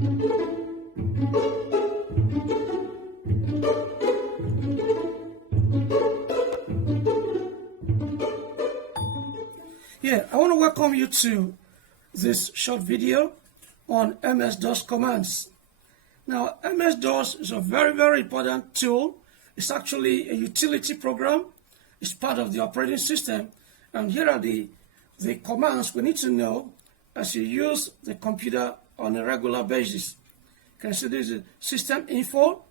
Yeah, I want to welcome you to this short video on MS-DOS commands. Now, MS-DOS is a very important tool. It's actually a utility program. It's part of the operating system. And here are the commands we need to know as you use the computer on a regular basis. You can see this is system info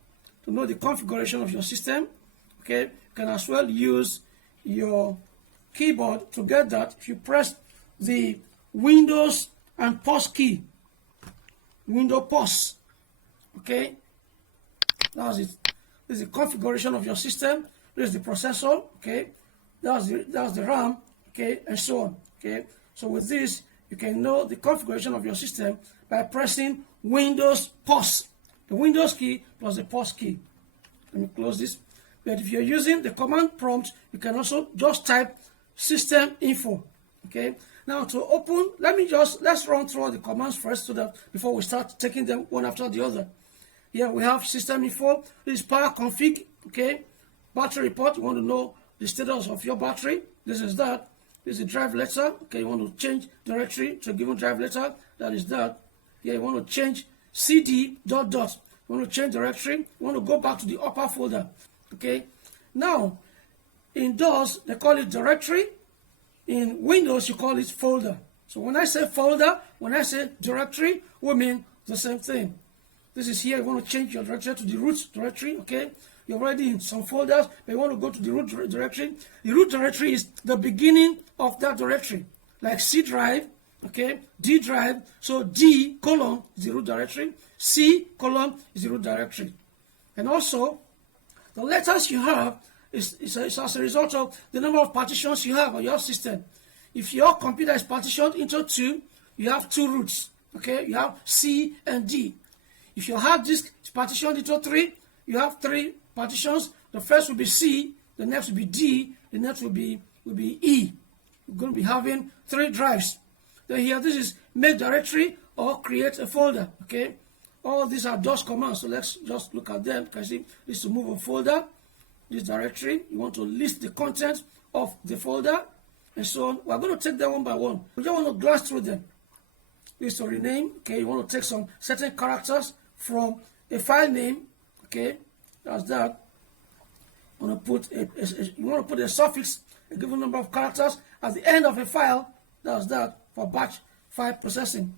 to know the configuration of your system. Okay, you can as well use your keyboard to get that. If you press the Windows and pause key, window pause, okay, that's it. This is the configuration of your system. This is the processor, okay, that's the RAM, okay, and so on. Okay, so with this you can know the configuration of your system by pressing Windows pause, the Windows key plus the pause key. Let me close this. But if you're using the command prompt, you can also just type system info. Okay, now to open, let's run through all the commands first so that before we start taking them one after the other. Here we have system info. This is power config. Okay, battery report, you want to know the status of your battery. This is that. This is drive letter. Okay, you want to change directory to a given drive letter. That is that. Here you want to change cd ... You want to change directory. You want to go back to the upper folder. Okay, now in DOS they call it directory. In Windows you call it folder. So when I say folder, when I say directory, we mean the same thing. This is here. You want to change your directory to the root directory. Okay, you're already in some folders, but you want to go to the root directory. The root directory is the beginning of that directory, like C drive, okay, D drive. So D : is the root directory, C : is the root directory. And also the letters you have is as a result of the number of partitions you have on your system. If your computer is partitioned into two, you have two roots. Okay, you have C and D. If your hard disk is partitioned into three, you have three partitions. The first will be C, the next will be D, the next will be E. You're going to be having three drives. Then here, this is make directory or create a folder. Okay, all these are DOS commands. So let's just look at them. You can see this is to move a folder. This directory, you want to list the contents of the folder and so on. We're going to take them one by one. We just want to glance through them. This is to rename. Okay, you want to take some certain characters from a file name. Okay, that's that. You want to put a suffix, a given number of characters at the end of a file. That's that for batch file processing.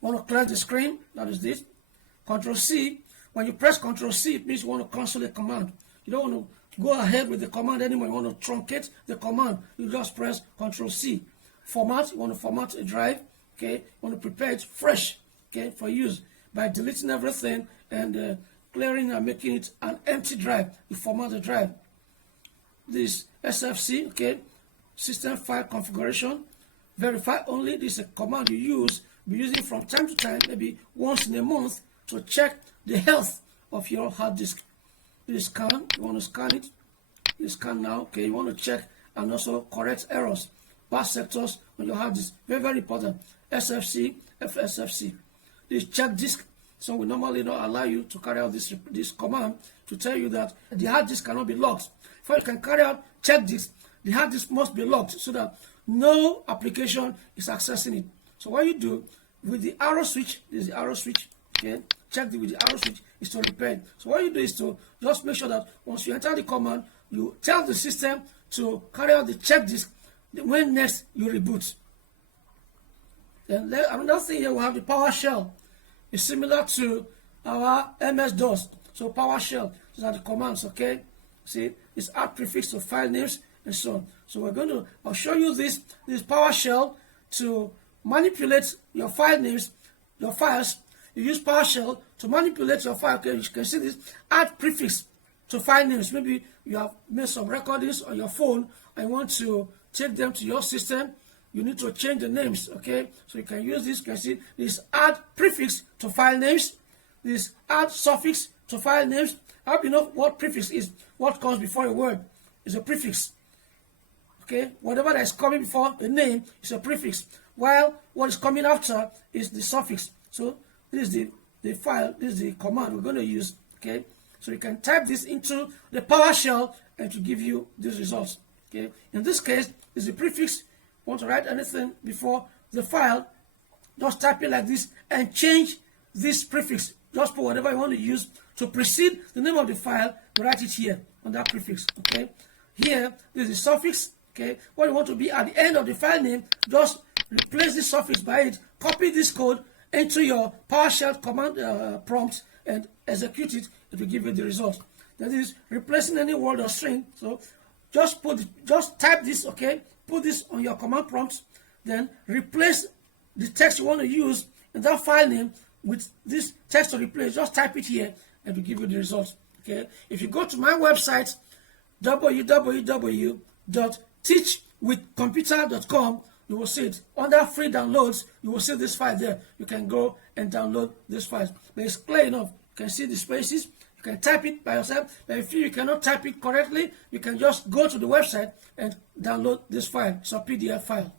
You want to clear the screen. That is this. Control C. When you press Control C, it means you want to cancel a command. You don't want to go ahead with the command anymore. You want to truncate the command. You just press Control C. Format. You want to format a drive. Okay. You want to prepare it fresh. Okay, for use by deleting everything and clearing and making it an empty drive. You format the drive. This SFC. Okay, system file configuration. Verify only. This is a command you use. Be using from time to time, maybe once in a month, to check the health of your hard disk. This scan, you want to scan it. You scan now. Okay, you want to check and also correct errors, bad sectors on your hard disk. Very important. SFC, FSFC. This check disk. So we normally don't allow you to carry out this command to tell you that the hard disk cannot be locked. Before you can carry out check disk, the hard disk must be locked so that no application is accessing it. So what you do with the arrow switch, this is the arrow switch. Okay, check with the arrow switch is to repair. So what you do is to just make sure that once you enter the command, you tell the system to carry out the check disk when next you reboot. Then another thing here, we have the PowerShell. It's similar to our MS-DOS. So PowerShell, these are the commands. Okay, see, it's add prefix to file names and so on. So I'll show you this PowerShell to manipulate your file names, your files. You use PowerShell to manipulate your file. Okay, you can see this. Add prefix to file names. Maybe you have made some recordings on your phone and you want to take them to your system. You need to change the names. Okay, so you can use this. You can see this add prefix to file names. This add suffix to file names. I hope you know what prefix is. What comes before a word is a prefix. Okay, whatever that is coming before a name is a prefix, while what is coming after is the suffix. So this is the file, this is the command we're going to use, okay? So you can type this into the PowerShell and to give you these results, okay? In this case, is the prefix. Want to write anything before the file, just type it like this and change this prefix. Just put whatever you want to use to precede the name of the file, write it here on that prefix, okay? Here, this is the suffix, okay? What you want to be at the end of the file name, just replace this suffix by it, copy this code into your PowerShell command prompt and execute it. It will give you the result. That is replacing any word or string. So just type this, okay? Put this on your command prompt, then replace the text you want to use in that file name with this text to replace. Just type it here and it will give you the result, okay? If you go to my website, www.teachwithcomputer.com, you will see it. Under free downloads, you will see this file there. You can go and download this file. But it's clear enough. You can see the spaces. You can type it by yourself. But if you cannot type it correctly, you can just go to the website and download this file. It's a PDF file.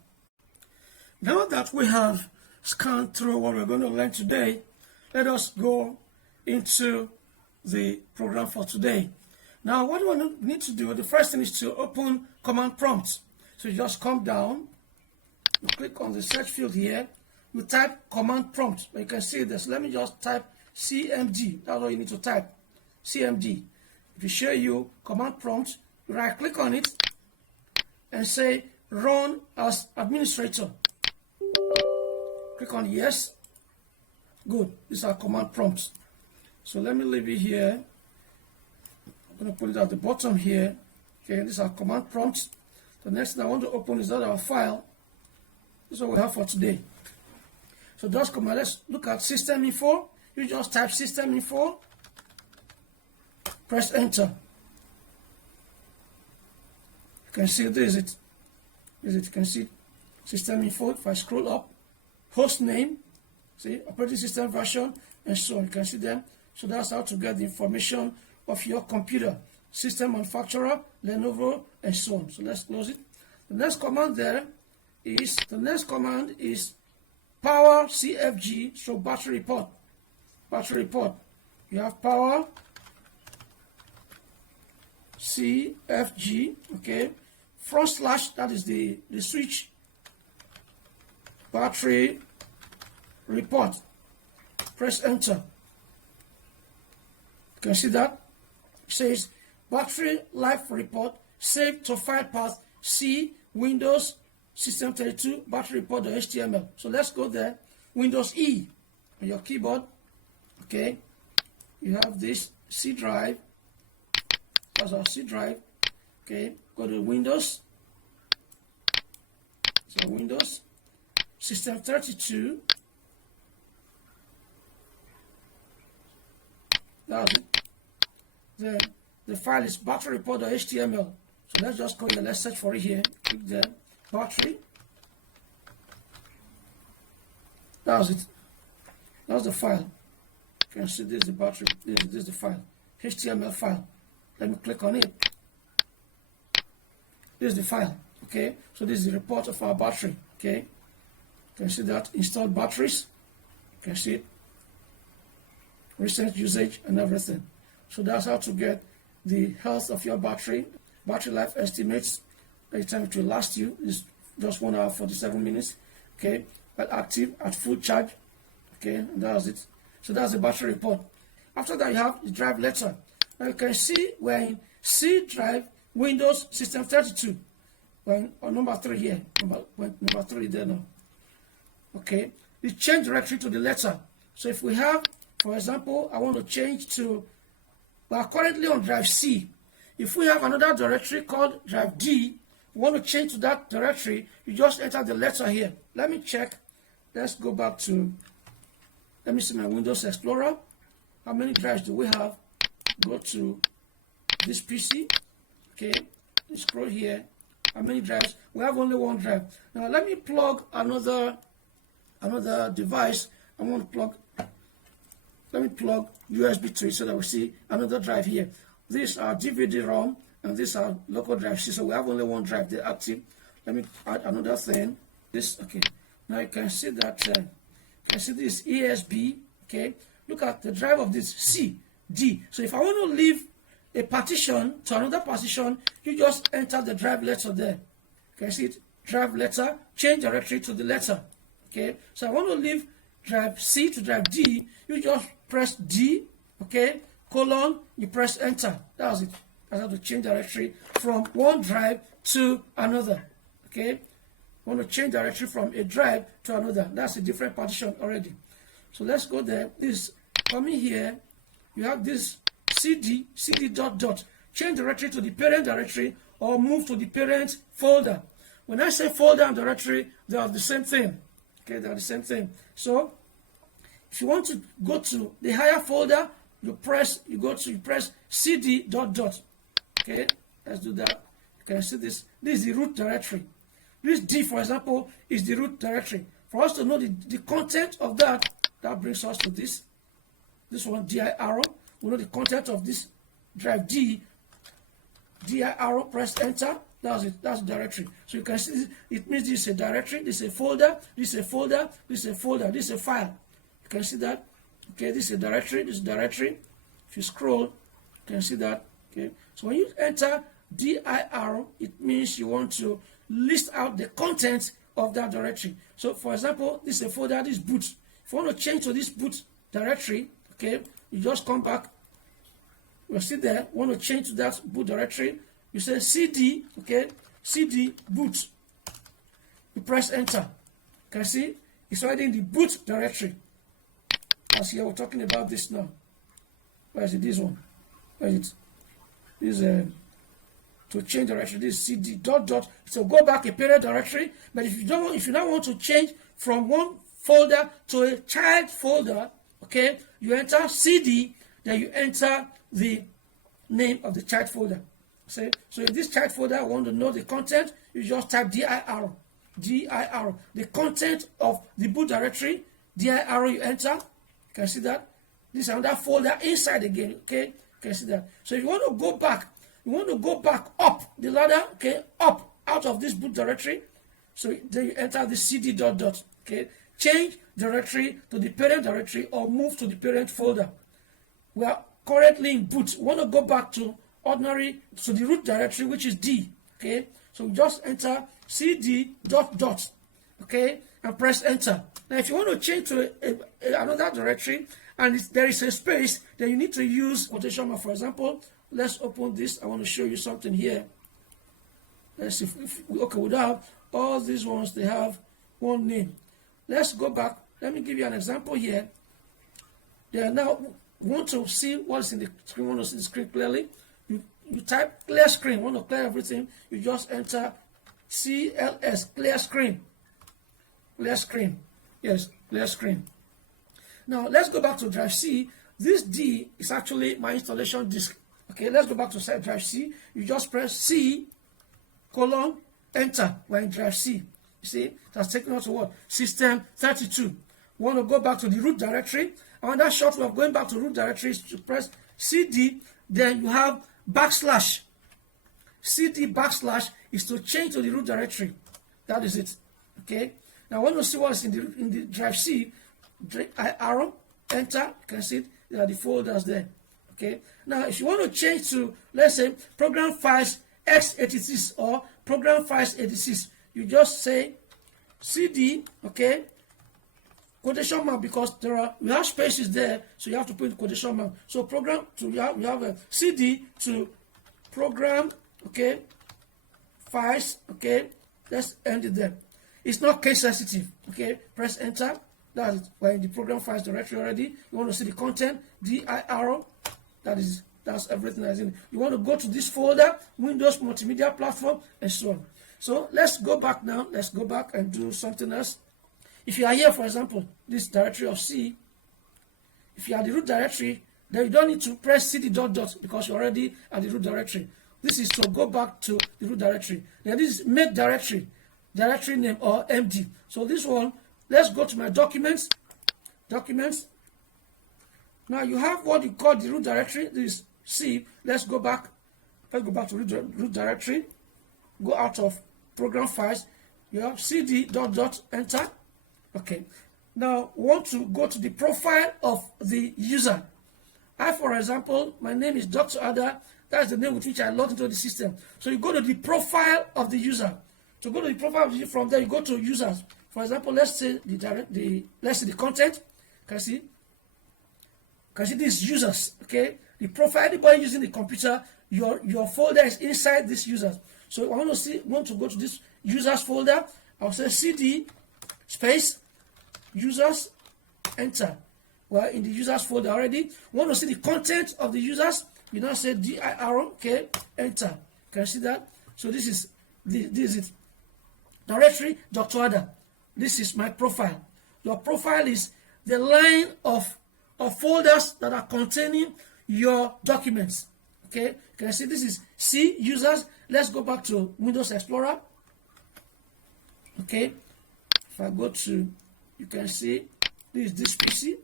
Now that we have scanned through what we're going to learn today, let us go into the program for today. Now, what we need to do, the first thing is to open command prompt. So you just come down, you click on the search field here, you type command prompt. You can see this. Let me just type CMD. That's all you need to type, CMD. If it show you command prompt, you right click on it and say run as administrator. Click on yes. Good. These are command prompts. So let me leave it here. I'm going to put it at the bottom here. Okay, these are command prompts. The next thing I want to open is that our file. This is what we have for today. So just come on, let's look at system info. You just type system info, press enter. You can see this is it. This is it. You can see system info. If I scroll up, host name, see operating system version, and so on. You can see them. So that's how to get the information of your computer, system manufacturer, Lenovo, and so on. So let's close it. The next command is power CFG, so battery report. Battery report. You have power CFG, okay. Front slash, that is the switch. Battery report. Press enter. You can see that. It says battery life report, save to file path C, Windows, System32, battery report.html. So let's go there. Windows E on your keyboard. Okay. You have this C drive. That's our C drive. Okay. Go to Windows. So Windows, System32. That's it. Then the file is battery report.html. So let's just go here. Let's search for it here. Click there. Battery. That's it. That's the file. You can see this is the battery. This is the file. HTML file. Let me click on it. This is the file. Okay. So this is the report of our battery. Okay. You can see that installed batteries. You can see it. Recent usage and everything. So that's how to get the health of your battery. Battery life estimates. The time it will last you is just 1 hour 47 minutes. Okay, but active at full charge. Okay, and that's it. So that's the battery report. After that, you have the drive letter. Now you can see we're in C drive, Windows, System32. We're on number 3 here. Number 3 there now. Okay, we change directory to the letter. So if we have, for example, I want to change to, we are currently on drive C. If we have another directory called drive D, we want to change to that directory, you just enter the letter here. Let me check. Let's go back to, let me see my Windows Explorer. How many drives do we have? Go to this PC. Okay, scroll here. How many drives? We have only 1 drive. Now let me plug another device. I want to plug, let me plug USB to it so that we see another drive here. These are DVD-ROM and these are local drives. So we have only 1 drive. They're active. Let me add another thing. This, okay. Now you can see that, you can see this ESB, Okay, look at the drive of this C, D. So if I want to leave a partition to another partition, you just enter the drive letter there. Can you see it? Drive letter, change directory to the letter. Okay, so I want to leave drive C to drive D, you just press D, okay, colon, you press enter. That's it. That's how to change directory from one drive to another. Okay, I want to change directory from a drive to another. That's a different partition already. So let's go there. This coming here, you have this cd dot dot. Change directory to the parent directory or move to the parent folder. When I say folder and directory, they are the same thing. Okay, they are the same thing. So if you want to go to the higher folder, you press cd dot dot. Okay, let's do that. You can see this. This is the root directory. This D, for example, is the root directory. For us to know the content of that brings us to this one, di arrow. We know the content of this drive D, di arrow, press enter. That's it. That's the directory. So you can see this, it means this is a directory, this is a folder, this is a folder, this is a folder, this is a file. You can see that. Okay, this is a directory, this is a directory. If you scroll, you can see that. Okay, so when you enter dir, it means you want to list out the contents of that directory. So for example, this is a folder, this is boot. If you want to change to this boot directory, okay, you just come back. You see there, want to change to that boot directory, you say cd, okay, cd boot. You press enter. Can you see? It's already in the boot directory. As here, we're talking about this now. Where is it? This one. Where is it? This to change directory. This cd dot dot. So go back a parent directory. But if you now want to change from one folder to a child folder, okay, you enter cd, then you enter the name of the child folder. So in this child folder, I want to know the content, you just type dir, the content of the boot directory, dir, you enter. You can see that. This is another folder inside again, okay? You can see that. So if you want to go back, up the ladder, okay, up out of this boot directory. So then you enter the cd dot dot, okay? Change directory to the parent directory or move to the parent folder. We are currently in boot. We want to go back to the root directory, which is D, okay? So just enter cd dot dot, okay, and press enter. Now if you want to change to another directory and there is a space, then you need to use quotation mark. For example, let's open this. I want to show you something here. Let's see okay, without all these ones, they have one name. Let's go back. Let me give you an example here. They are now want to see what's in the screen, want to see the screen clearly. You type clear screen, want to clear everything, you just enter CLS, clear screen. Clear screen. Yes, clear screen. Now let's go back to drive C. This D is actually my installation disk. Okay, let's go back to drive C. You just press C, colon, enter. We're in drive C. You see, that's taken us to what? System 32. We want to go back to the root directory. And that short way of going back to root directory is to press CD, then you have backslash. CD backslash is to change to the root directory. That is it. Okay. Now I want to see what's in the drive C. Arrow, enter. You can see it. There are the folders there. Okay. Now if you want to change to, let's say, program files x86 or program files 86, you just say CD, okay, quotation mark, because we have spaces there, so you have to put quotation mark. So program to you have a CD to program, okay, files, okay. Let's end it there. It's not case sensitive, okay. Press enter. That's it. We're in the program files directory already. You want to see the content, dir. That's everything that's in it. You want to go to this folder, Windows Multimedia Platform, and so on. So let's go back now. Let's go back and do something else. If you are here, for example, this directory of C, if you are the root directory, then you don't need to press cd dot dot because you're already at the root directory. This is to go back to the root directory. Then this is make directory name or MD. So this one, let's go to my documents. Now you have what you call the root directory. This is C. Let's go back. Let's go back to root directory. Go out of program files. You have cd dot dot enter. Okay. Now, we want to go to the profile of the user. For example, my name is Dr. Ada. That's the name with which I logged into the system. So you go to the profile of the user. To go to the profile of the user, from there you go to users. For example, let's say the content. Can you see these users? Okay, the profile. Anybody using the computer, your folder is inside this users. So I want to go to this users folder. I'll say cd space users, enter. We're in the users folder already. Want to see the content of the users? You now say dir, okay, enter. Can you see that? So this is it. Directory Dr. Ada. This is my profile. Your profile is the line of folders that are containing your documents. Okay, can you see this is C users? Let's go back to Windows Explorer. Okay, if I go to, you can see this PC.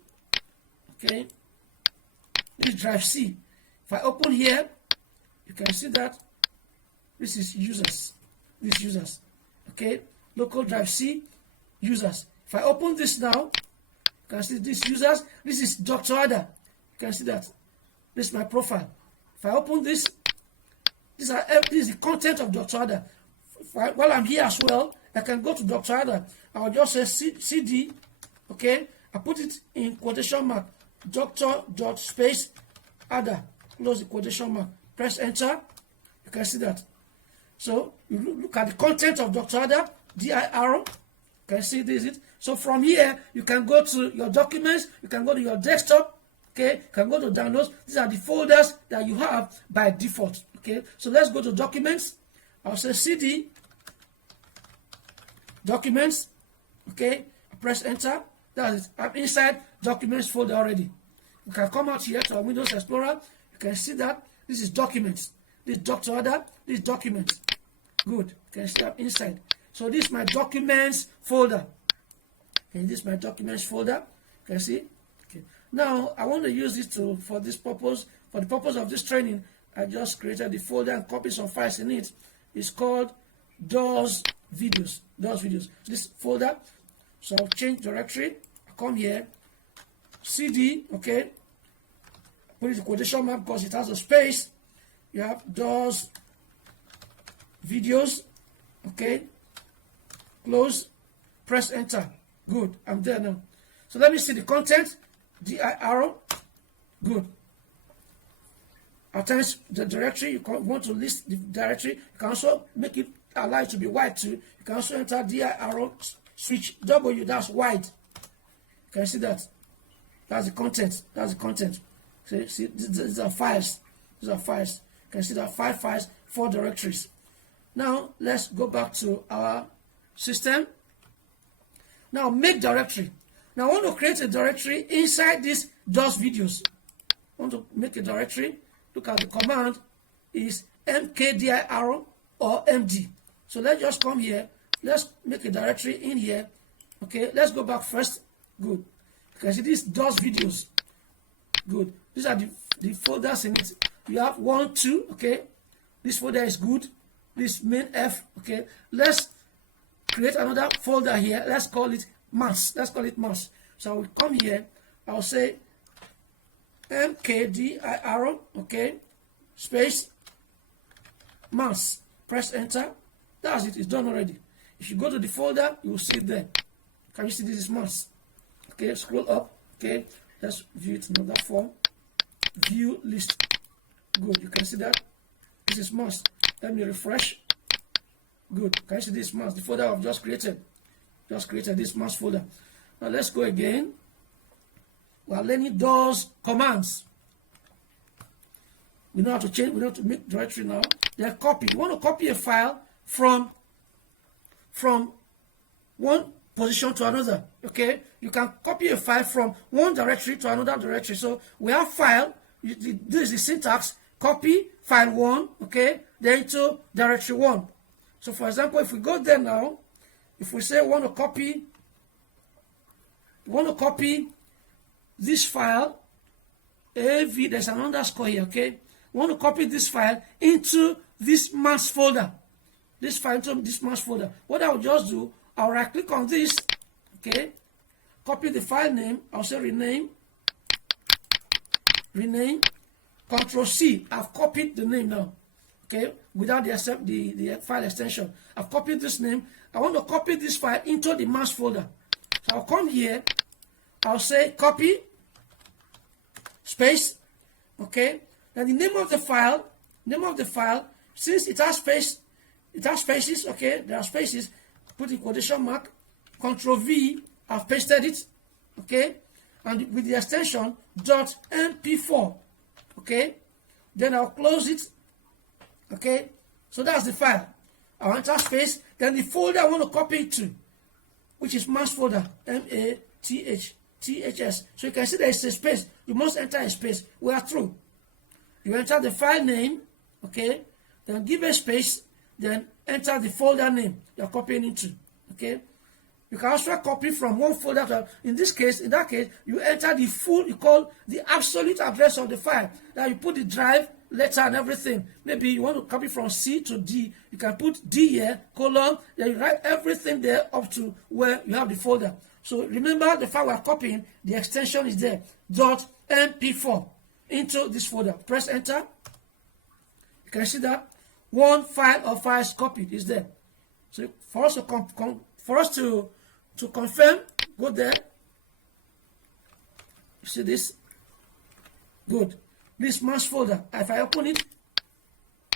Okay, this drive C. If I open here, you can see that this is users. This users. Okay, local drive C, users. If I open this now, you can see this users. This is Dr. Ada. You can see that. This is my profile. If I open this, this is the content of Dr. Ada. While I'm here as well, I can go to Dr. Ada. I'll just say cd. Okay, I put it in quotation mark. Dr.space Ada. Close the quotation mark. Press enter. You can see that. So you look at the content of Dr. Ada. dir. Can you see this? So from here, you can go to your documents. You can go to your desktop. Okay, you can go to downloads. These are the folders that you have by default. Okay, so let's go to documents. I'll say cd documents. Okay, press enter. That is, I'm inside documents folder already. You can come out here to Windows Explorer. You can see that this is documents. This Dr. Ada, this documents. Good. You can see that inside. So this is my documents folder. And this is my documents folder. You can see. Okay. Now I want to use this for this purpose. For the purpose of this training, I just created the folder and copied some files in it. It's called DOS videos. DOS videos. This folder. So I'll change directory. I come here. cd. Okay. Put it in quotation mark because it has a space. You have DOS videos. Okay. Close. Press enter. Good. I'm there now. So let me see the content. dir. Good. Attach the directory. You want to list the directory. You can also make it allow it to be wide too. You can also enter dir switch W. That's wide. You can see that. That's the content. That's the content. See, these are files. These are files. You can see there are 5 files, 4 directories. Now let's go back to our system. Now make directory. Now I want to create a directory inside these DOS videos. I want to make a directory. Look at the command is mkdir or md. So let's just come here. Let's make a directory in here. Okay, let's go back first. Good. You can see these DOS videos. Good. These are the folders in it. You have 1, 2. Okay. This folder is good. This main F. Okay. Let's create another folder here. Let's call it mass. Let's call it mass. So I will come here. I'll say mkdir. Okay. Space mass. Press enter. That's it. It's done already. If you go to the folder, you will see it there. Can you see this is mass? Okay. Scroll up. Okay. Let's view it in another form. View list. Good. You can see that. This is mass. Let me refresh. Good. Can you see this mass? The folder I've just created. Just created this mass folder. Now let's go again. We are learning those commands. We know how to change. We know how to make directory now. Then copy. You want to copy a file from one position to another. Okay. You can copy a file from one directory to another directory. So we have file. This is the syntax. Copy file 1. Okay. Then to directory 1. So for example, if we go there now, if we say we want to copy this file, AV, there's an underscore here, okay? We want to copy this file into this mass folder. This file into this mass folder. What I will just do, I'll right click on this, okay? copy the file name. I'll say rename, Control C. I've copied the name now, okay, without the file extension. I've copied this name. I want to copy this file into the master folder. So I'll come here. I'll say copy, space, okay. Then the name of the file, since it has spaces, okay, there are spaces, put the quotation mark, Control V, I've pasted it, okay, and with the extension .mp4, okay, then I'll close it, okay, so that's the file. I'll enter space, then the folder I want to copy it to, which is master folder, MATHS. So you can see there is a space. You must enter a space. We are through. You enter the file name, okay, then give a space, then enter the folder name you're copying into, okay. You can also copy from one folder to, in that case, you enter the full, you call the absolute address of the file. Now you put the drive, letter and everything. Maybe you want to copy from C to D. You can put D here, colon, then you write everything there up to where you have the folder. So remember the file we're copying, the extension is there, .mp4 into this folder. Press enter. You can see that one file or files copied is there. So for us to confirm, go there. You see this? Good. This master folder, if I open it,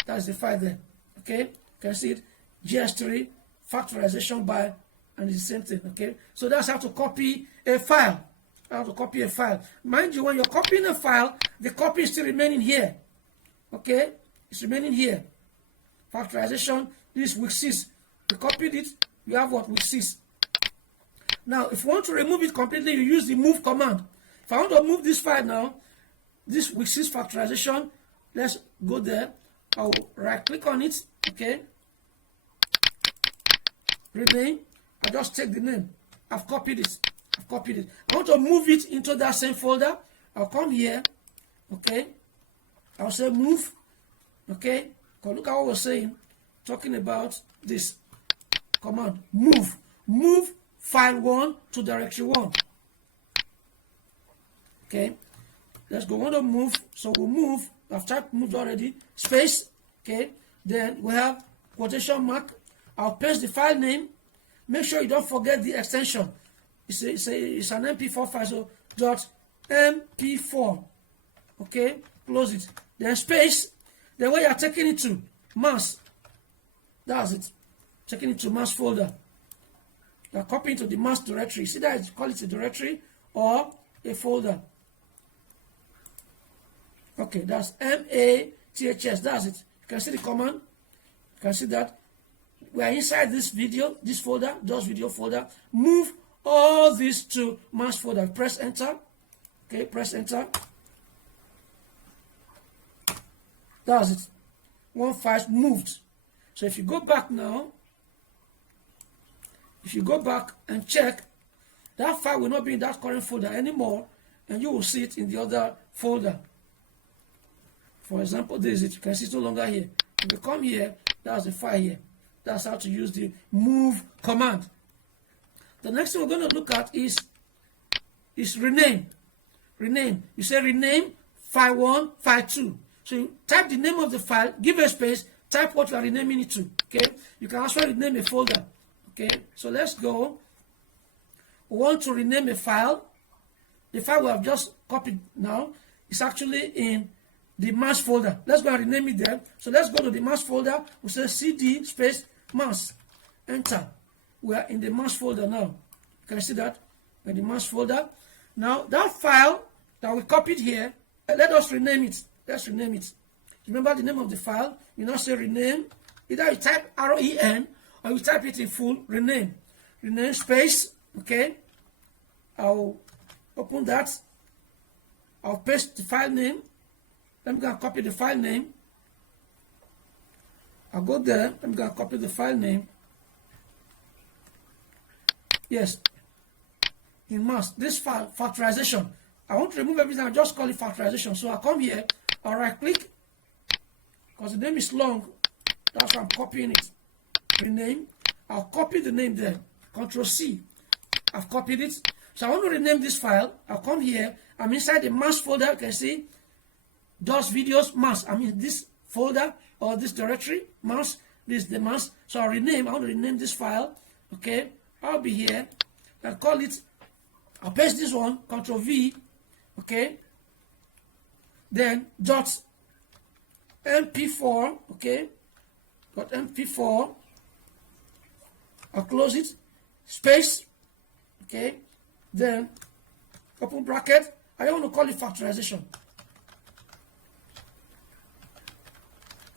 that's the file there. Okay? You can see it. GS3, factorization by, and it's the same thing. Okay? So that's how to copy a file. How to copy a file. Mind you, when you're copying a file, the copy is still remaining here. Okay? It's remaining here. Factorization, this is week 6. You copied it, you have what? Week 6. Now, if you want to remove it completely, you use the move command. If I want to move this file now, this week 6 factorization, let's go there. I'll right click on it, okay? Rename. I just take the name. I've copied it. I want to move it into that same folder. I'll come here, okay? I'll say move, okay? Because look at what we're saying, talking about this command. Move file 1 to directory 1. Okay? Let's go. We want to move, so we'll move. I've typed moved already. Space, okay? Then we have quotation mark. I'll paste the file name. Make sure you don't forget the extension. It's an MP4 file, so .mp4. Okay? Close it. Then space. Then where you are taking it to, mass. That's it. Taking it to mass folder. You are copying to the mass directory. See that? You call it a directory or a folder. Okay, that's MATHS. That's it. You can see the command. You can see that. We are inside this video, this folder, just video folder. Move all this to mass folder. Press enter. Okay, press enter. That's it. One file moved. So if you go back now, if you go back and check, that file will not be in that current folder anymore, and you will see it in the other folder. For example, this is it. You can see it's no longer here. If you come here, that's the file here. That's how to use the move command. The next thing we're going to look at is rename. Rename. You say rename file 1, file 2. So you type the name of the file, give a space, type what you are renaming it to. Okay? You can also rename a folder. Okay? So let's go. We want to rename a file. The file we have just copied now is actually in the mass folder. Let's go and rename it there. So let's go to the mass folder. We say cd space mass. Enter. We are in the mass folder now. You can see that. We're in the mass folder. Now that file that we copied here, let us rename it. Let's rename it. Remember the name of the file. You now say rename. Either you type REN or you type it in full. Rename. Rename space. Okay. I'll open that. I'll paste the file name. Let me go and copy the file name. I'll go there. Let me go and copy the file name. Yes. In mass. This file, factorization. I want to remove everything. I'll just call it factorization. So I'll come here. I'll right click. Because the name is long. That's why I'm copying it. Rename. I'll copy the name there. Control C. I've copied it. So I want to rename this file. I'll come here. I'm inside the mass folder. You can see DOS videos mass. I'm in this folder or this directory mass. This is the mass. So I want to rename this file. Okay, I'll be here. I'll call it. I'll paste this one. Control V. Okay. Then dot MP4. Okay. Dot MP4. I'll close it. Space. Okay. Then open bracket. I don't want to call it factorization.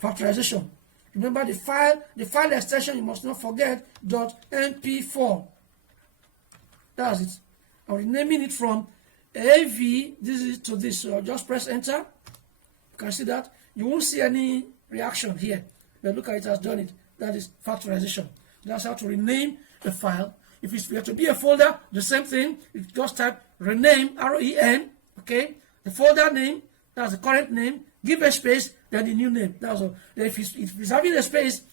Factorization. Remember the file extension, you must not forget .mp4. That's it. I'm renaming it from AV, this is to this. So I'll just press enter. You can see that. You won't see any reaction here. But look at it has done it. That is factorization. That's how to rename a file. If it's to be a folder, the same thing. You just type rename, REN, okay? The folder name, that's the current name. Give a space, then the new name. That's all. Then if it's having a space,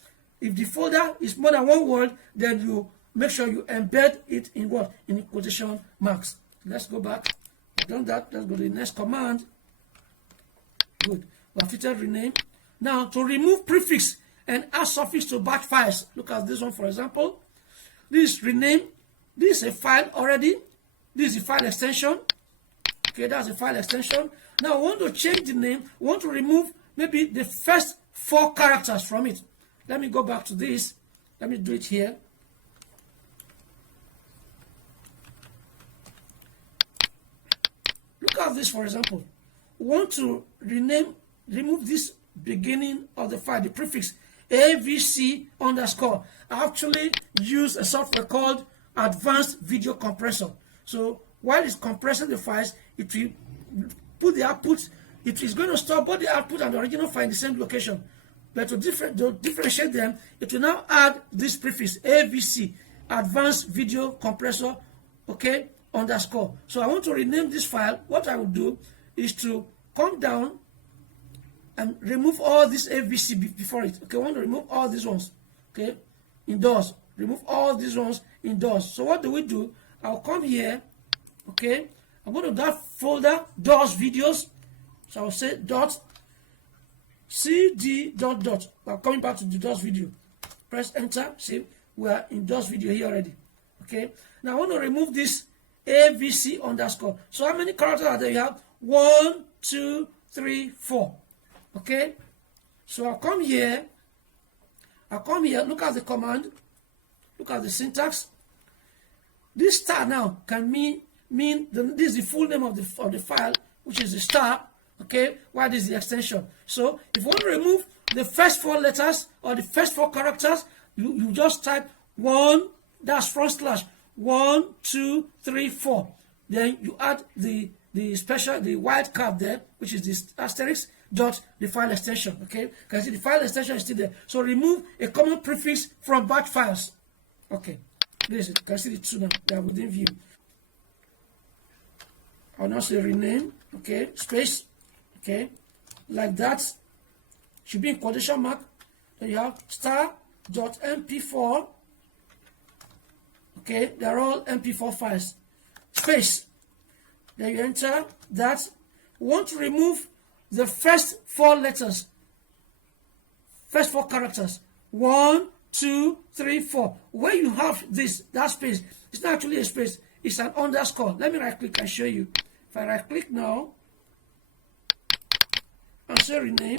if the folder is more than one word, then you make sure you embed it in what? In quotation marks. Let's go back. I've done that. Let's go to the next command. Good. We have fitted rename. Now, to remove prefix and add suffix to batch files. Look at this one, for example. This is rename. This is a file already. This is a file extension. Okay, that's a file extension. Now, we want to change the name. We want to remove maybe the first 4 characters from it. Let me go back to this. Let me do it here. Look at this, for example. We want to remove this beginning of the file, the prefix AVC underscore. I actually use a software called Advanced Video Compressor. So while it's compressing the files, it will put the output. It is going to store both the output and the original file in the same location. But to differentiate them, it will now add this prefix AVC, Advanced Video Compressor, okay, underscore. So I want to rename this file. What I will do is to come down and remove all this AVC before it. Okay, I want to remove all these ones. Okay, indoors. Remove all these ones indoors. So what do? I'll come here. Okay, I'm going to that folder DOS videos. So I'll say dot cd dot dot. I'm coming back to the DOS video. Press enter. See, we are in DOS video here already. Okay, now I want to remove this AVC underscore. So how many characters are there? You have 1, 2, 3, 4. Okay, so I'll come here. Look at the command. Look at the syntax. This star now can mean this is the full name of the file, which is the star. Okay, why this is the extension. So if you want to remove the first 4 letters or the first 4 characters, you just type 1 / 1, 2, 3, 4. Then you add the wildcard there, which is this asterisk dot the file extension. Okay, you can see the file extension is still there. So remove a common prefix from batch files. Okay, this is it. You can see the 2 now. They are within view. I'll now say rename. Okay, space. Okay, like that. Should be in quotation mark. Then you have star.mp4. Okay, they're all MP4 files. Space. Then you enter that. We want to remove the first 4 letters. First 4 characters. 1, 2, 3, 4. Where you have that space, it's not actually a space. It's an underscore. Let me right click and show you. If I right click now and say rename,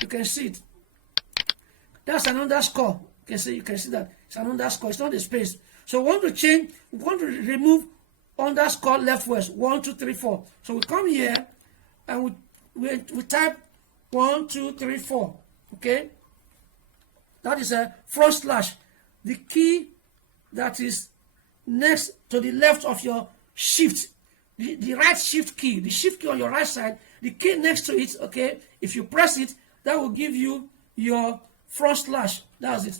you can see it. That's an underscore. You can see that. It's an underscore. It's not a space. So we want to remove underscore leftwards. 1, 2, 3, 4. So we come here and we type 1, 2, 3, 4. Okay? That is a front slash. The key that is next to the left of your shift. The right shift key. The shift key on your right side. The key next to it, okay? If you press it, that will give you your front slash. That's it.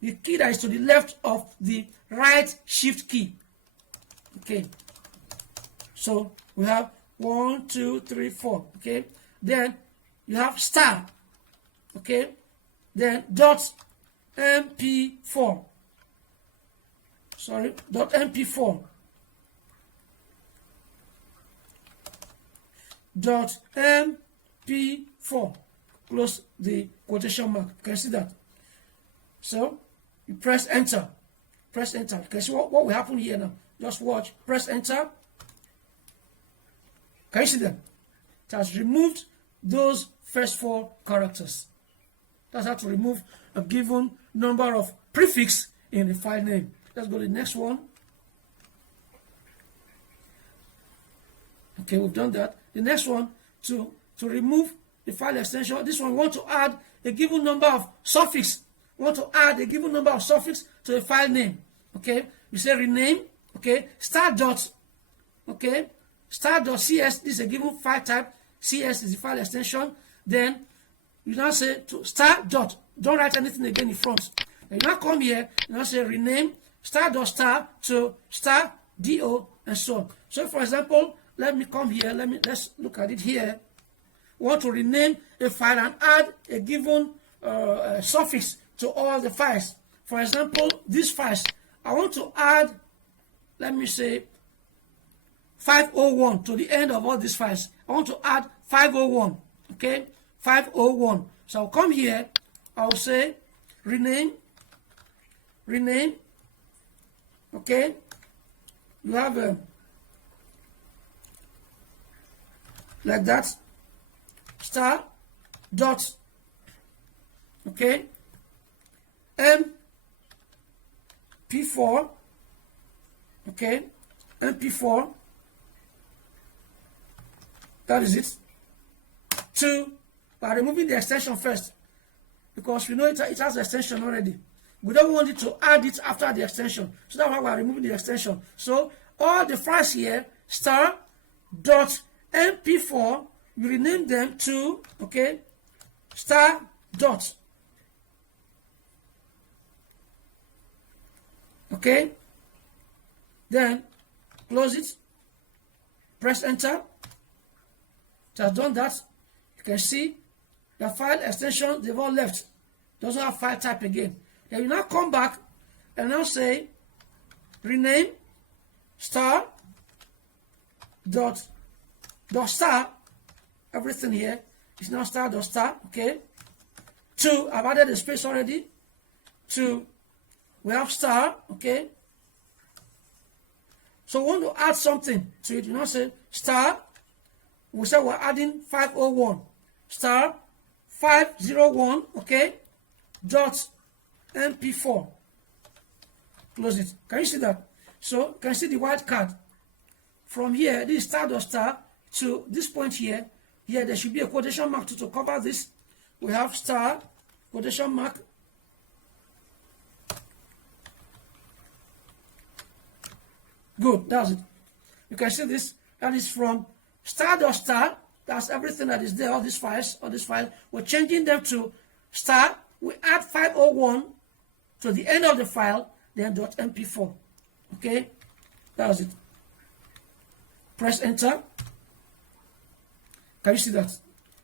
The key that is to the left of the right shift key. Okay. So we have 1, 2, 3, 4. Okay. Then you have star. Okay. Then dot mp4. Sorry, dot mp4. .mp4. Close the quotation mark. You can see that. So you press enter. Press enter. You can see what will happen here now. Just watch. Press enter. Can you see them? It has removed those first 4 characters. That's how to remove a given number of prefix in the file name. Let's go to the next one. Okay, we've done that. The next one, to remove the file extension, this one we want to add a given number of suffix. We want to add a given number of suffix to a file name. Okay, we say rename. Okay, start dot. Okay, start.cs, this is a given file type. CS is the file extension. Then you now say to start dot. Don't write anything again in front. Then you now come here, you now say rename start.star to star do and so on. So for example, let me come here, let's look at it here. We want to rename a file and add a given suffix to all the files. For example, these files, I want to add, let me say 501 to the end of all these files. I want to add 501. Okay, 501. So I'll come here, I'll say rename. Okay, you have like that, star dot. Okay, mp4. Okay, mp4. That is it. By removing the extension first, because we know it has the extension already. We don't want it to add it after the extension. So that's why we are removing the extension. So all the files here, star dot mp4, you rename them to, okay, star dot. Okay, then close it, press enter. It has done that. You can see the file extension, they've all left. Doesn't have file type again. Then you now come back and now say rename star dot star. Everything here is now star dot star. Okay, 2, I've added a space already. 2, we have star. Okay, so we want to add something to it. You now say star. We say we're adding 501 star 501. Okay, dot mp4. Close it. Can you see that? So can you see the white card from here? This star dot star to this point here. Here there should be a quotation mark to cover this. We have star quotation mark. Good, that's it. You can see this. That is from star dot star. That's everything that is there. All these files. We're changing them to star. We add 501 to the end of the file, then .mp4. Okay, that's it. Press enter. Can you see that?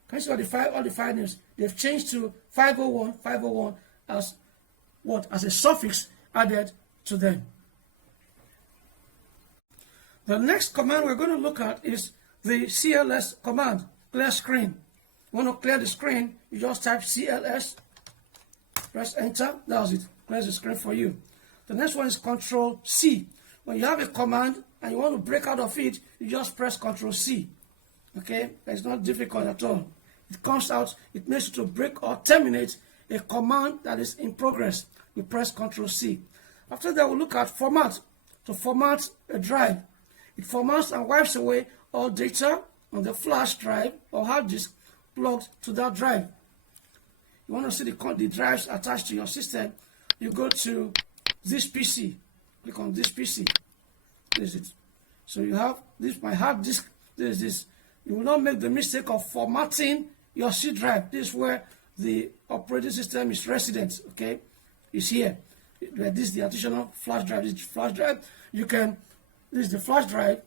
Can you see all the file names? They've changed to 501 as what? As a suffix added to them. The next command we're going to look at is the CLS command, clear screen. You want to clear the screen, you just type CLS, press enter, that's it, clears the screen for you. The next one is Control C. When you have a command and you want to break out of it, you just press Control C. Okay, it's not difficult at all. It comes out, it makes you to break or terminate a command that is in progress. We press Control C. After that, we'll look at format. To format a drive, it formats and wipes away all data on the flash drive or hard disk plugged to that drive. You want to see the drives attached to your system, you go to this PC. Click on this PC. This is it. So you have this, my hard disk. This is this. You will not make the mistake of formatting your C drive. This is where the operating system is resident. Okay, it's here. This is the additional flash drive. This is flash drive. This is the flash drive.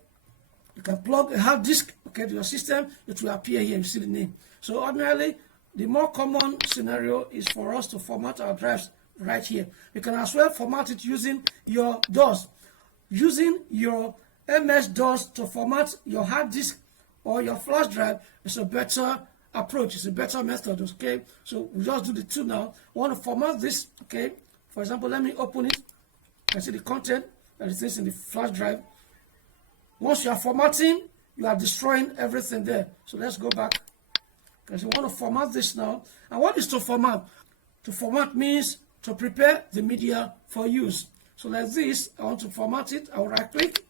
You can plug a hard disk, okay, to your system. It will appear here. You see the name. So ordinarily, the more common scenario is for us to format our drives right here. You can as well format it using your DOS. Using your MS-DOS to format your hard disk or your flash drive is a better approach. It's a better method, okay? So we just do the two now. I want to format this, okay? For example, let me open it. You can see the content that is in the flash drive. Once you are formatting, you are destroying everything there. So let's go back. Because you want to format this now. And what is to format? To format means to prepare the media for use. So like this, I want to format it. I'll right click,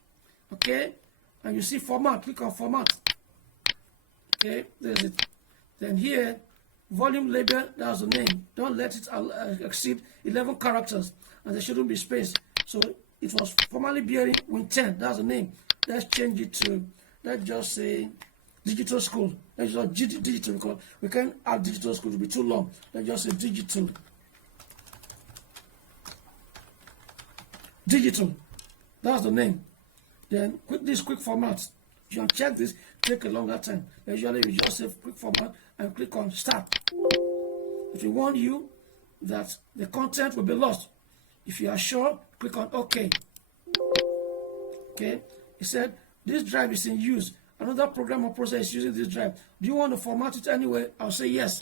okay? And you see format, click on format. Okay, there's it. Then here, volume label, that's the name. Don't let it exceed 11 characters, and there shouldn't be space. So it was formerly bearing Win 10, that's the name. Let's change it to, let's just say digital school. Let's just digital, because we can't add digital school, to be too long. Let's just say digital. Digital, that's the name. Then quick format. If you check this, take a longer time. Usually you just say quick format and click on start. If you want you that the content will be lost, if you are sure, click on OK. Okay, it said this drive is in use. Another program or process is using this drive. Do you want to format it anyway? I'll say yes.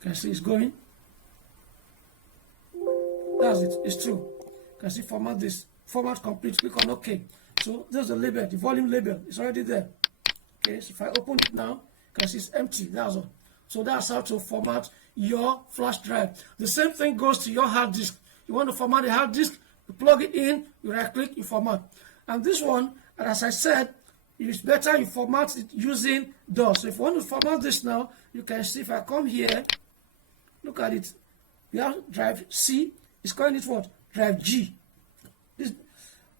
Can you see it's going? That's it. It's true. Can you see format this? Format complete. Click on OK. So there's the label, the volume label. It's already there. Okay, so if I open it now, because it's empty, that's all. So that's how to format your flash drive. The same thing goes to your hard disk. You want to format the hard disk, you plug it in, you right click, you format. And this one, as I said, it's better you format it using DOS. So if you want to format this now, you can see if I come here, look at it. We have drive C, it's calling it what? Drive G.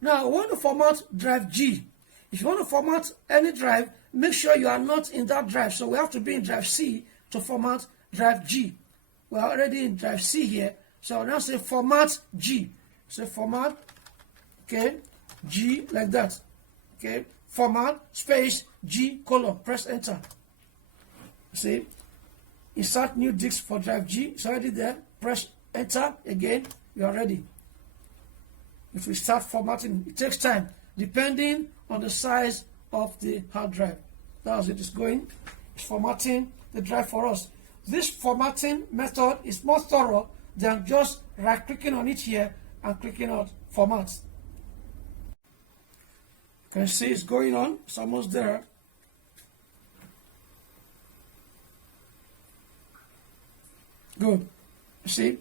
Now I want to format drive G. If you want to format any drive, make sure you are not in that drive. So we have to be in drive C to format drive G. We are already in drive C here. So I'll now say format G. Say format, okay, G like that. Okay, format space G colon. Press enter. See, insert new disk for drive G. It's already there. Press enter again. You are ready. If we start formatting, it takes time depending on the size of the hard drive. That's it. It's going. It's formatting the drive for us. This formatting method is more thorough than just right clicking on it here and clicking on format. You can see it's going on. It's almost there. Good. You see,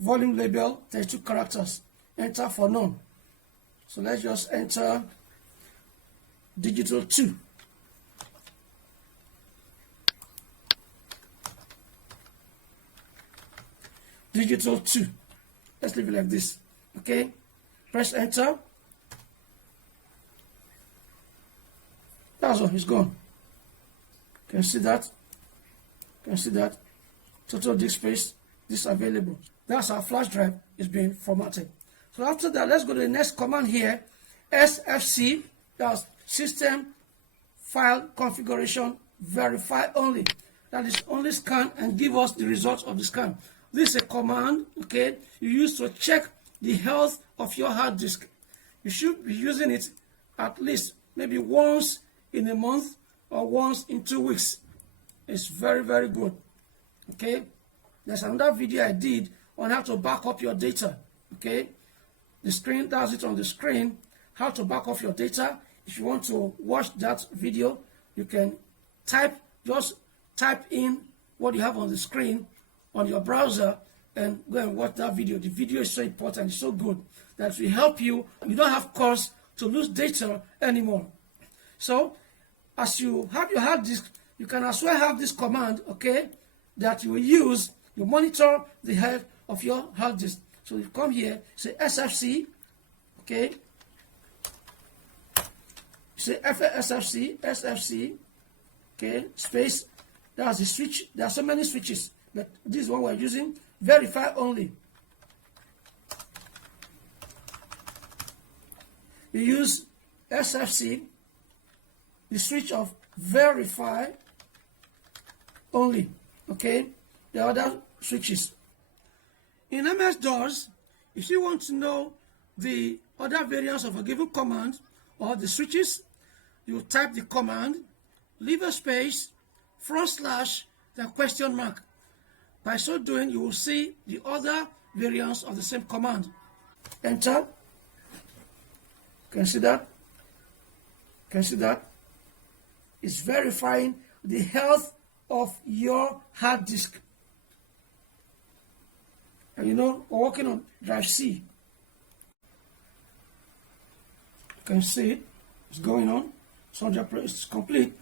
volume label, 32 characters. Enter for none. So let's just enter digital 2. Digital 2. Let's leave it like this. Okay. Press enter. That's all. It's gone. Can you see that? Can you see that? Total disk space. This available. That's our flash drive is being formatted. So after that, let's go to the next command here. SFC. That's system file configuration verify only. That is only scan and give us the results of the scan. This is a command, okay, you use to check the health of your hard disk. You should be using it at least maybe once in a month or once in 2 weeks. It's very, very good. Okay, there's another video I did on how to back up your data. Okay, the screen does it on the screen, how to back up your data. If you want to watch that video, you can just type in what you have on the screen on your browser and go and watch that video. The video is so important, it's so good that will help you. You don't have cause to lose data anymore. So as you have your hard disk, you can as well have this command, okay, that you will use. You monitor the health of your hard disk. So you come here, say SFC, okay, say SFC, okay, space, that's the switch. There are so many switches, but this one we're using, verify only. You use SFC, the switch of verify only, okay, the other switches. In MS-DOS, if you want to know the other variants of a given command or the switches, you type the command, leave a space, / then question mark. By so doing, you will see the other variants of the same command. Enter. You can see that. You can see that. It's verifying the health of your hard disk. And you know, we're working on drive C. You can see it. It's going on. It's complete. You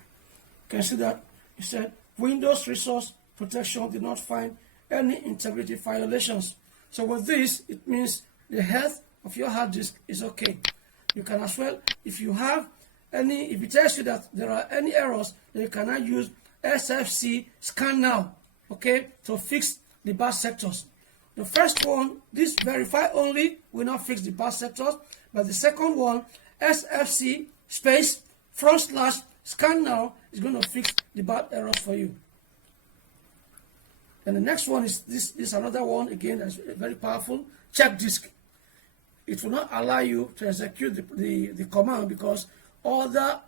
can see that it said Windows Resource Protection did not find any integrity violations. So with this, it means the health of your hard disk is okay. You can as well, if it tells you that there are any errors, then you cannot use SFC scan now, okay, to fix the bad sectors. The first one, this verify only, will not fix the bad sectors, but the second one, SFC space / scan now, is going to fix the bad errors for you. And the next one is this another one, again, that's very powerful, chkdsk. It will not allow you to execute the command because other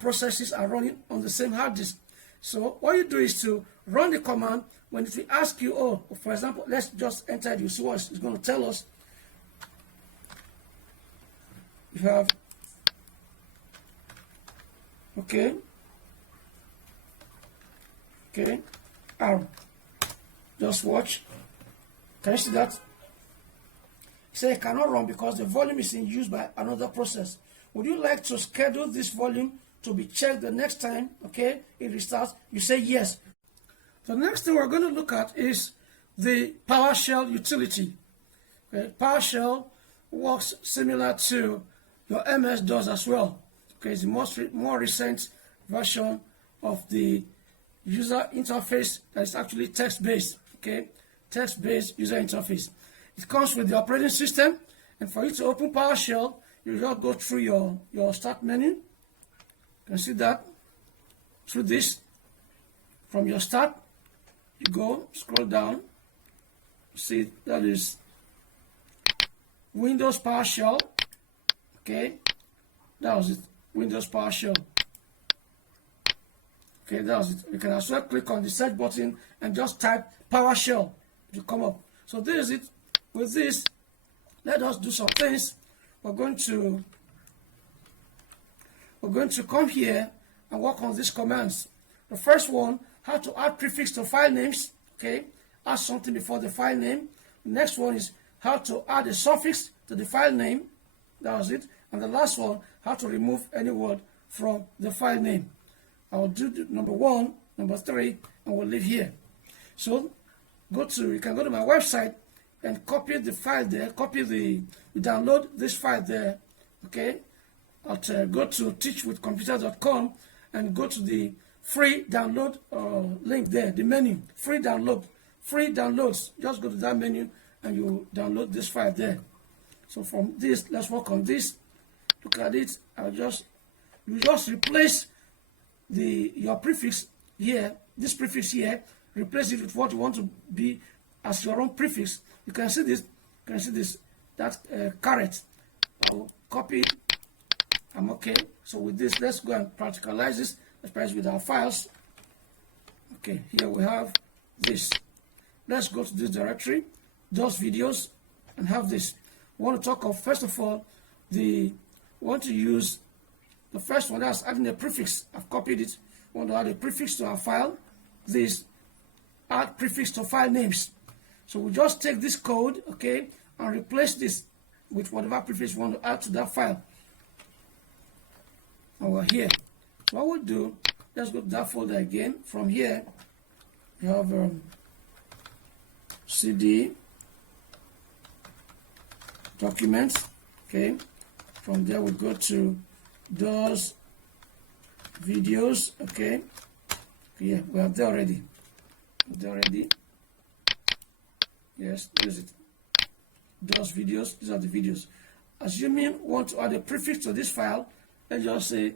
processes are running on the same hard disk. So what you do is to run the command. When it will ask you, oh, for example, let's just enter it, you see what it's going to tell us. You have, okay, R. Just watch. Can you see that? It says it cannot run because the volume is in use by another process. Would you like to schedule this volume to be checked the next time, okay, it restarts? You say yes. The next thing we're going to look at is the PowerShell utility. Okay, PowerShell works similar to your MS-DOS as well. Okay, it's the more recent version of the user interface that is actually text-based. Okay, text-based user interface. It comes with the operating system, and for you to open PowerShell, you just go through your start menu. You can see that through this. From your start, you go scroll down. See that is Windows PowerShell. Okay, that was it. Windows PowerShell. Okay, that was it. You can also click on the search button and just type PowerShell to come up. So this is it. With this, let us do some things. We're going to come here and work on these commands. The first one, how to add prefix to file names. Okay, add something before the file name. The next one is how to add a suffix to the file name. That was it. And the last one, how to remove any word from the file name. I will do number 1, number 3, and we'll leave here. So you can go to my website and copy the file there, download this file there, okay? Go to teachwithcomputer.com and go to the free download link there, the menu, free downloads. Just go to that menu and you download this file there. So from this, let's work on this. Look at it. You just replace your prefix here, this prefix here, replace it with what you want to be as your own prefix. You can see this. That's caret. I'll copy it. I'm okay. So with this, let's go and practicalize this. Let's press with our files. Okay, here we have this. Let's go to this directory, those videos, and have this. We want to talk of, first of all, we want to use the first one, that's adding a prefix. I've copied it. We want to add a prefix to our file. This, add prefix to file names. So we just take this code, okay, and replace this with whatever prefix we want to add to that file. And we're here. So what we'll do, let's go to that folder again. From here, we have CD, documents, okay. From there, we'll go to those videos, okay. Yeah, we have there already. Yes, this is it. Those videos, these are the videos. Assuming we want to add a prefix to this file, let's just say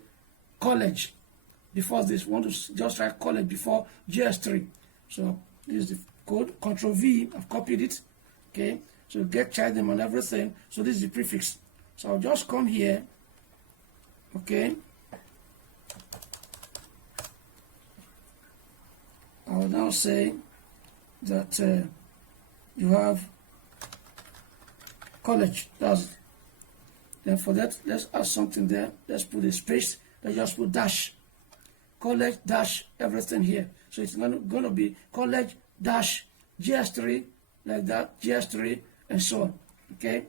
college. Before this, we want to just write college before GS3. So this is the code. Control V, I've copied it. Okay, so get child name and everything. So this is the prefix. So I'll just come here Okay, I will now say that you have college. That's it. Then for that, let's add something there. Let's put a space. Let's just put dash. College dash everything here. So it's going to be college dash GS3, like that, GS3, and so on. Okay,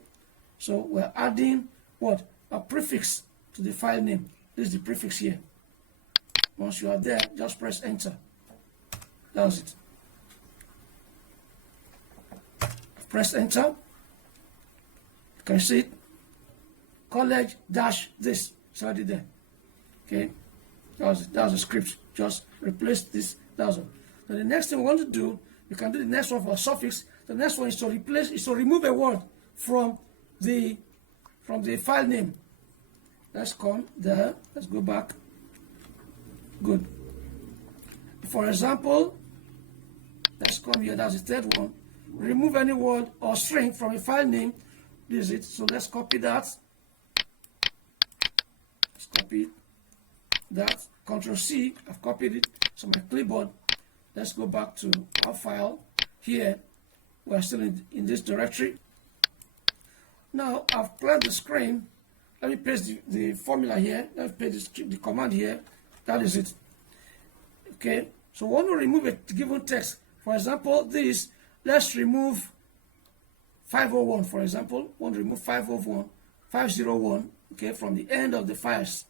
so we're adding what? A prefix to the file name. This is the prefix here. Once you are there, just press enter. That's it. Press enter. You can see it. College dash this. It's already there. Okay, that's the script. Just replace this. That's all. So the next thing we want to do, you can do the next one for suffix. The next one is to remove a word from the file name. Let's come there. Let's go back. Good. For example, let's come here. That's the third one. Remove any word or string from a file name. This is it. So let's copy that. Let's copy that. Control C. I've copied it. So my clipboard. Let's go back to our file. Here, we're still in this directory. Now I've cleared the screen. Let me paste the formula here. Let me paste the command here. That is it. Okay. So we want to remove a given text. For example, this. Let's remove 501. For example, we want to remove 501. Okay, from the end of the files.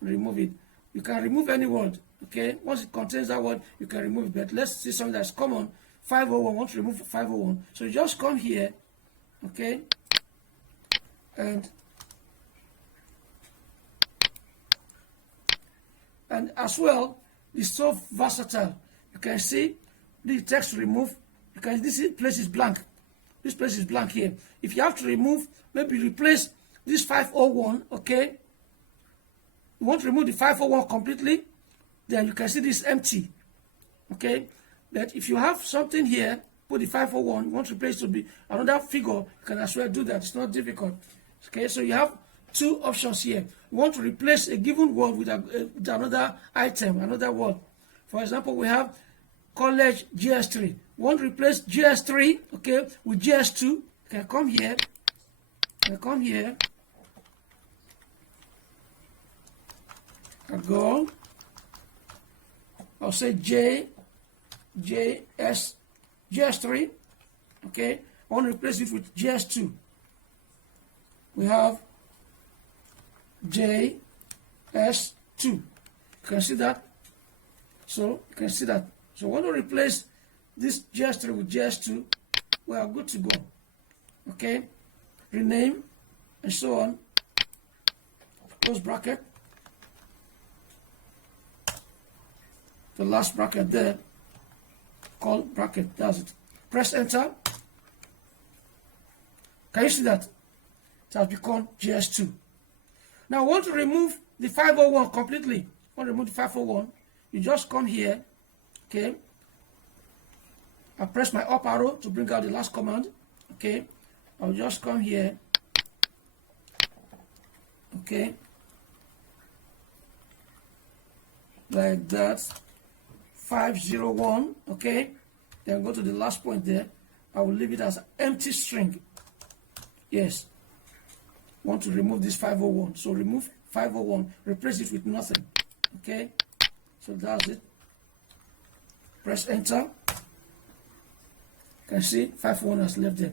Remove it. You can remove any word. Okay, once it contains that word, you can remove it. But let's see something that's common. 501. Want to remove 501. So you just come here. Okay, and as well, it's so versatile. You can see the text remove. You can this place is blank. This place is blank here. If you have to remove, maybe replace this 501. Okay, you want to remove the 501 completely, then you can see this empty. Okay, but if you have something here, put the 501. You want to replace it to be another figure, you can as well do that. It's not difficult. Okay, so you have two options here. You want to replace a given word with another item, another word. For example, we have college GS3. We want to replace GS3, okay, with GS2. You can come here. You can come here. And go. I'll say GS3. Okay. I want to replace it with GS2. We have JS2. You can see that. So you can see that. So I want to replace this GS3 with GS2. We are good to go. Okay. Rename and so on. Close bracket. The last bracket there. Call bracket. That's it. Press enter. Can you see that? It has become GS2. Now I want to remove the 501 completely. I want to remove the 501. You just come here. Okay. I press my up arrow to bring out the last command. Okay. I'll just come here. Okay. Like that. 501. Okay. Then go to the last point there. I will leave it as an empty string. Yes. Want to remove this 501. So remove 501. Replace it with nothing. Okay. So that's it. Press enter. You can see 501 has left there.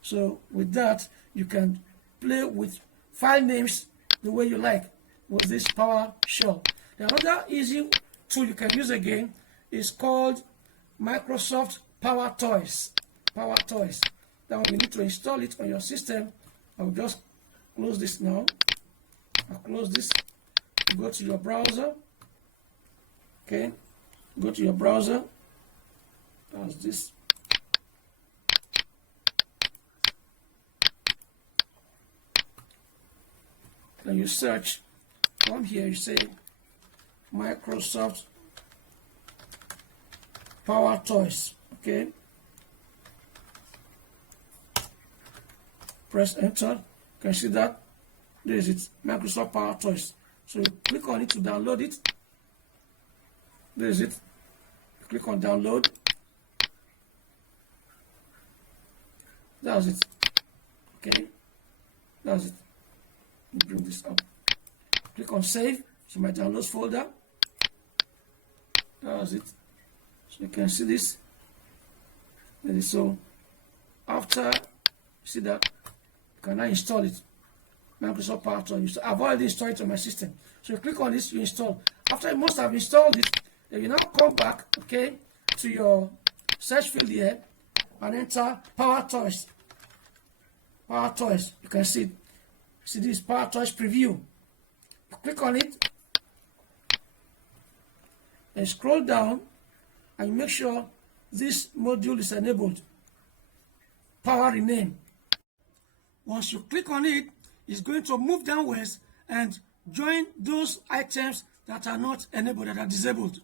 So with that, you can play with file names the way you like with this PowerShell. The other easy tool you can use again is called Microsoft Power Toys. Power Toys. Then we need to install it on your system. I will just close this now. I'll close this. Go to your browser. Okay. Go to your browser. That's this. Then you search. Come here. You say Microsoft Power Toys. Okay. Press enter. You can see that. There is it. Microsoft Power Toys. So you click on it to download it. There is it. You click on download. That's it. Okay. That's it. Let me bring this up. Click on save. So my downloads folder. That's it. So you can see this. So after you see that, you can now install it. Microsoft Power Tool. I've already installed it on my system. So you click on this, you install. After you must have installed it, then you now come back, okay, to your search field here and enter Power Toys. Power Toys. You can see this Power Toys preview. You click on it and scroll down and you make sure this module is enabled. Power rename. Once you click on it, it's going to move downwards and join those items that are not enabled, that are disabled.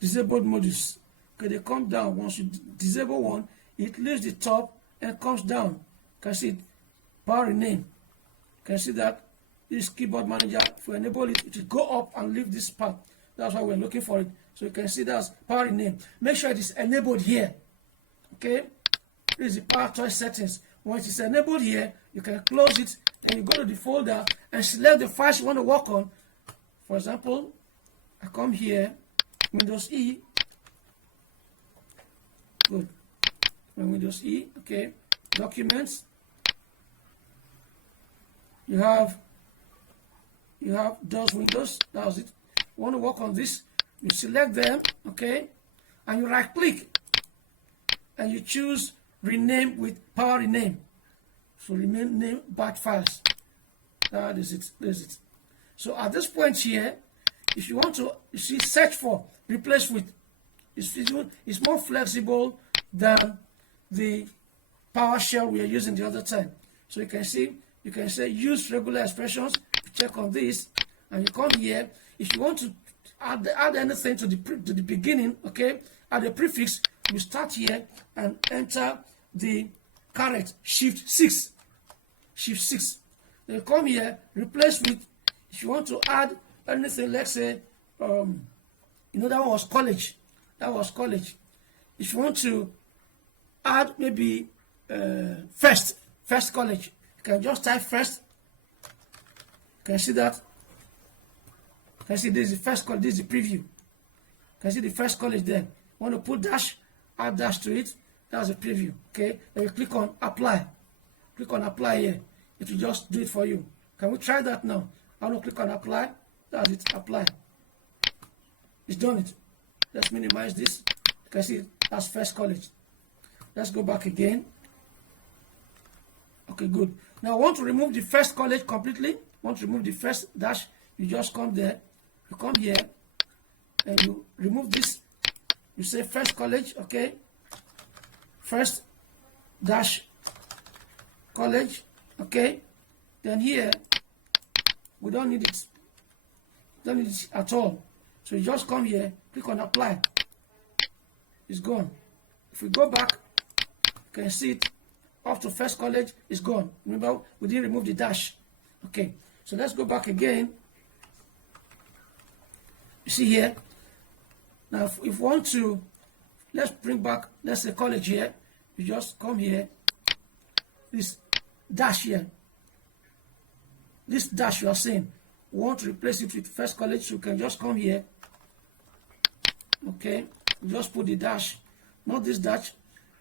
Disabled modules. Okay, they come down. Once you disable one, it leaves the top and comes down. You can see it. Power rename. You can see that this keyboard manager, if we enable it, it will go up and leave this part. That's why we're looking for it. So you can see that's power rename. Make sure it is enabled here. Okay? This is the Power Toy settings. Once it's enabled here, you can close it and you go to the folder and select the files you want to work on. For example, I come here, Windows E. Good. Windows E, okay. Documents. You have those windows. That's it. You want to work on this, you select them, okay, and you right click and you choose rename with power rename. So rename batch files. That is it. There's it. So at this point here, if you want to, you see, search for, replace with, it's more flexible than the PowerShell we are using the other time. So you can see, you can say use regular expressions. You check on this, and you come here. If you want to add anything to the beginning, okay, add a prefix, you start here and enter the correct Shift 6. Shift 6. Then come here, replace with, if you want to add anything, let's say, that one was college. That was college. If you want to add maybe first college, you can just type first. You can see that. You can see this is the first college, this is the preview. You can see the first college there. You want to put dash, add dash to it. That's a preview. Okay. Then you click on apply. Click on apply here. It will just do it for you. Can we try that now? I want to click on apply. That's it. Apply. It's done it. Let's minimize this. You can see that's first college. Let's go back again. Okay, good. Now I want to remove the first college completely. Want to remove the first dash. You just come there. You come here and you remove this. You say first college, okay? First dash college, okay? Then here we don't need it. Don't need it at all. So you just come here, click on apply. It's gone. If we go back, you can see it up to first college is gone. Remember, we didn't remove the dash. Okay, so let's go back again. You see here. Now, if we want to, let's bring back, let's say college here. You just come here. This dash here. This dash you are seeing. We want to replace it with first college, so you can just come here. Okay, just put the dash, not this dash.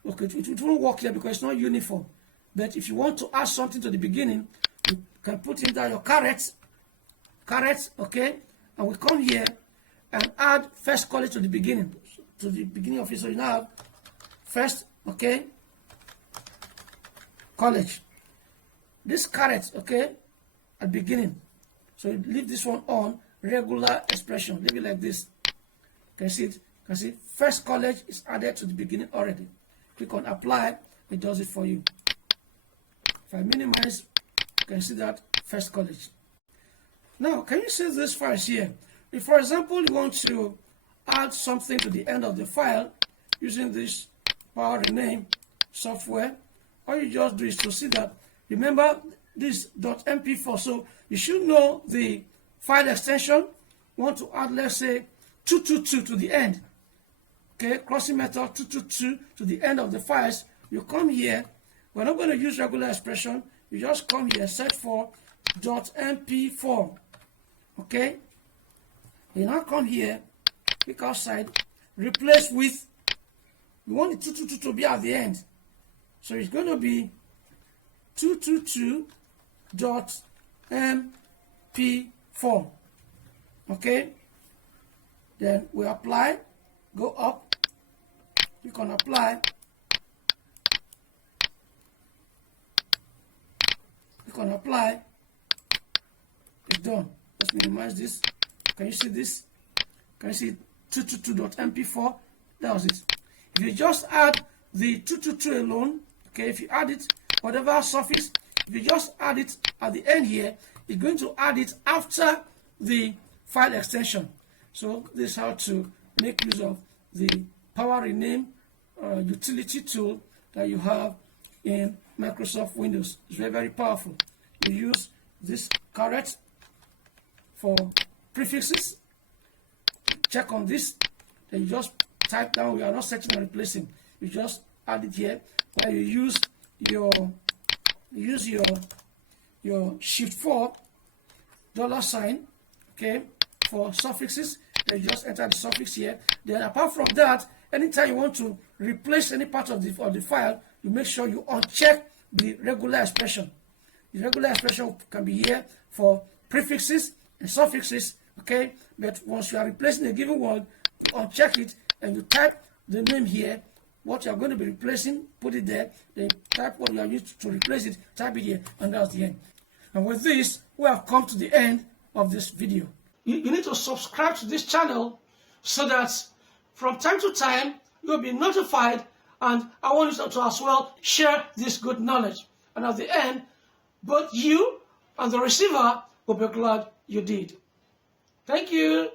Okay, it won't work here because it's not uniform. But if you want to add something to the beginning, you can put in there your caret, okay, and we come here and add first college to the beginning of it. So you now have first, okay, college. This caret, okay, at beginning. So you leave this one on regular expression. Leave it like this. Can see it? Can see first college is added to the beginning already. Click on apply. It does it for you. If I minimize, you can see that first college. Now, can you see this file here? If, for example, you want to add something to the end of the file using this power rename software, all you just do is to see that. Remember, this .mp4. So you should know the file extension. You want to add, let's say, 222 to the end. Okay, crossing method 222 to the end of the files. You come here. We're not going to use regular expression. You just come here, search for .mp4. Okay. You now come here, click outside, replace with, we want the 222 to be at the end. So it's going to be 222.mp4. Okay. Then we apply, go up, click on apply, click on apply, it's done. Let's minimize this. Can you see this? Can you see 222.mp4? That was it. If you just add the 222 alone, okay, if you add it, whatever suffix, if you just add it at the end here, it's going to add it after the file extension. So this is how to make use of the power rename utility tool that you have in Microsoft Windows. It's very, very powerful. You use this caret for prefixes. Check on this. Then you just type down. We are not searching and replacing. You just add it here. While you use your shift 4 $, okay, for suffixes. Then you just enter the suffix here. Then apart from that, anytime you want to replace any part of the file, you make sure you uncheck the regular expression. The regular expression can be here for prefixes and suffixes, okay? But once you are replacing a given word, you uncheck it and you type the name here, what you are going to be replacing, put it there, then type what you are used to replace it, type it here, and that's the end. And with this, we have come to the end of this video. You need to subscribe to this channel so that from time to time you'll be notified, and I want you to as well share this good knowledge. And at the end, both you and the receiver will be glad you did. Thank you.